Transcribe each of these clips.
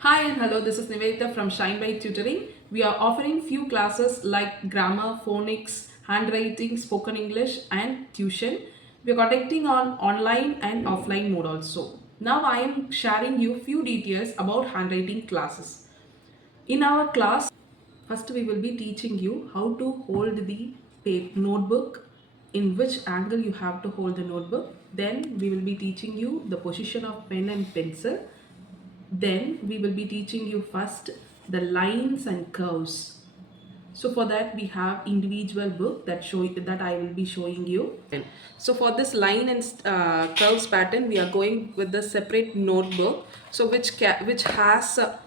Hi and hello, this is Nivedita from Shine by Tutoring. We are offering few classes like grammar, phonics, handwriting, spoken English and tuition. We are conducting on online and offline mode also. Now I am sharing you few details about handwriting classes. In our class, first we will be teaching you how to hold the notebook, in which angle you have to hold the notebook. Then we will be teaching you the position of pen and pencil. Then we will be teaching you first the lines and curves. So for that we have individual book that I will be showing you. So for this line and curves pattern, we are going with the separate notebook. So which has a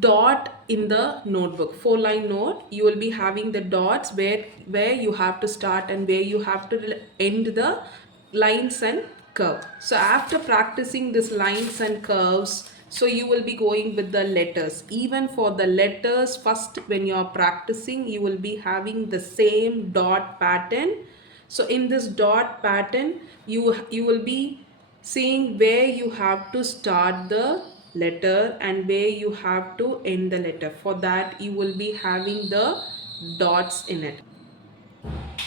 dot in the notebook, 4 line note. You will be having the dots where you have to start and where you have to end the lines and curve. So after practicing this lines and curves, so you will be going with the letters. Even for the letters, first when you are practicing, you will be having the same dot pattern. So in this dot pattern, you will be seeing where you have to start the letter and where you have to end the letter. For that, you will be having the dots in it.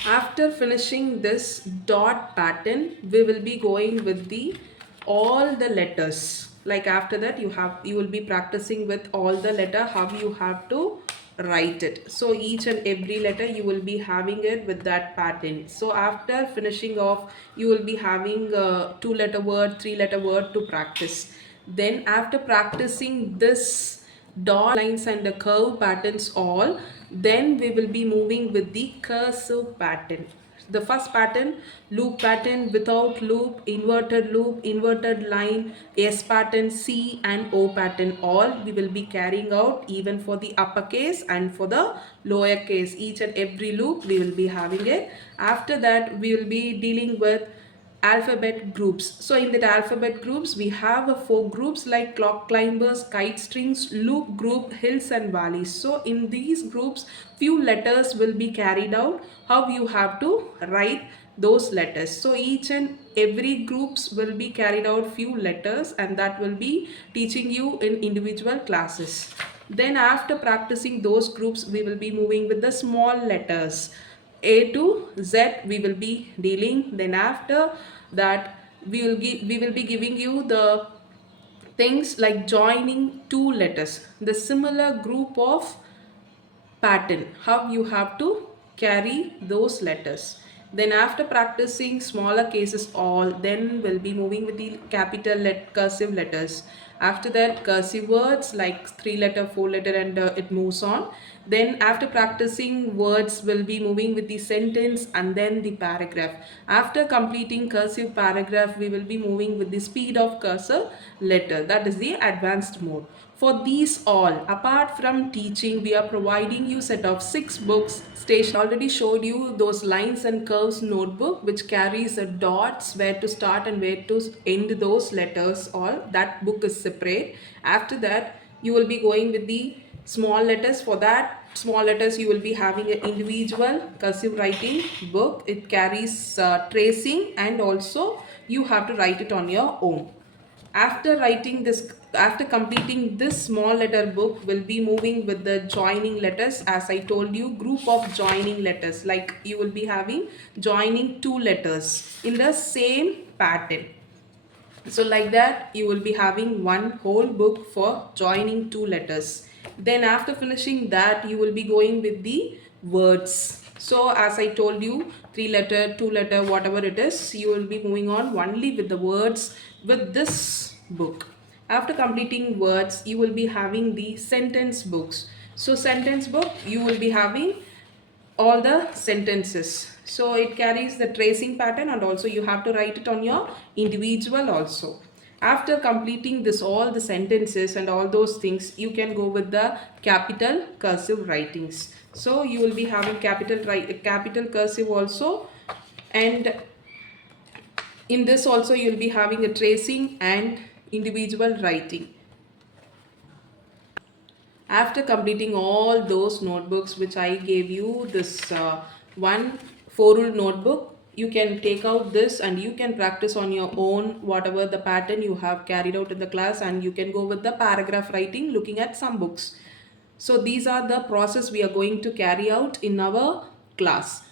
After finishing this dot pattern, we will be going with the all the letters. Like after that, you will be practicing with all the letter how you have to write it. So each and every letter you will be having it with that pattern. So after finishing off, you will be having a 2 letter word, 3 letter word to practice. Then after practicing this dot lines and the curve patterns all, then we will be moving with the cursive pattern. The first pattern, loop pattern, without loop, inverted line, S pattern, C and O pattern, all we will be carrying out even for the uppercase and for the lower case. Each and every loop we will be having it. After that, we will be dealing with alphabet groups. So in that alphabet groups, we have 4 groups like clock climbers, kite strings, loop group, hills and valleys. So in these groups, few letters will be carried out, how you have to write those letters. So each and every groups will be carried out few letters, and that will be teaching you in individual classes. Then after practicing those groups, we will be moving with the small letters. A to Z we will be dealing. Then after that, we will be giving you the things like joining 2 letters, the similar group of pattern, how you have to carry those letters. Then after practicing smaller cases all, then we'll be moving with the cursive letters. After that, cursive words like 3 letter, 4 letter, and it moves on. Then after practicing words, we'll be moving with the sentence and then the paragraph. After completing cursive paragraph, we will be moving with the speed of cursor letter, that is the advanced mode. For these all, apart from teaching, we are providing you set of 6 books. Station already showed you those lines and curves notebook, which carries a dots where to start and where to end those letters. All that book is separate. After that, you will be going with the small letters. For that small letters, you will be having an individual cursive writing book. It carries tracing, and also you have to write it on your own. After completing this small letter book, we'll be moving with the joining letters. As I told you, group of joining letters, like you will be having joining 2 letters in the same pattern. So like that, you will be having one whole book for joining 2 letters. Then after finishing that, you will be going with the words. So as I told you, 3 letter, 2 letter, whatever it is, you will be moving on only with the words with this book. After completing words, you will be having the sentence books. So sentence book, you will be having all the sentences. So it carries the tracing pattern, and also you have to write it on your individual also. After completing this all the sentences and all those things, you can go with the capital cursive writings. So you will be having capital cursive also, and in this also you will be having a tracing and individual writing. After completing all those notebooks which I gave you, this one 4 rule notebook, you can take out this and you can practice on your own whatever the pattern you have carried out in the class, and you can go with the paragraph writing looking at some books. So these are the process we are going to carry out in our class.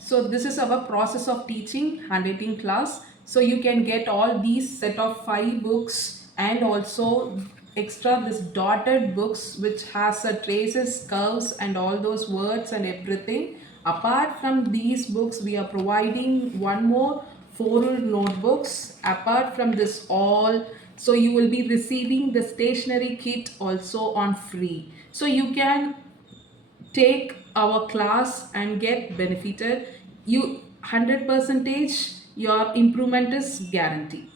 So this is our process of teaching handwriting class. So you can get all these set of 5 books and also extra this dotted books which has a traces, curves and all those words and everything. Apart from these books, we are providing one more 4 notebooks apart from this all. So you will be receiving the stationery kit also on free. So you can take our class and get benefited. You 100 percentage your improvement is guaranteed.